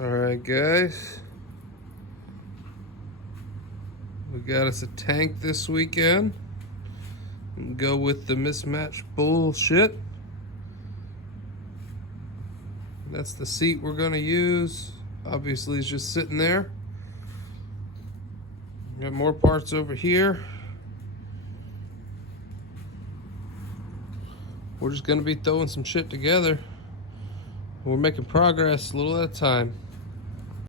Alright guys, we got us a tank this weekend. Go with the mismatch bullshit. That's the seat we're gonna use. Obviously it's just sitting there. Got more parts over here. We're just gonna be throwing some shit together. We're making progress a little at a time.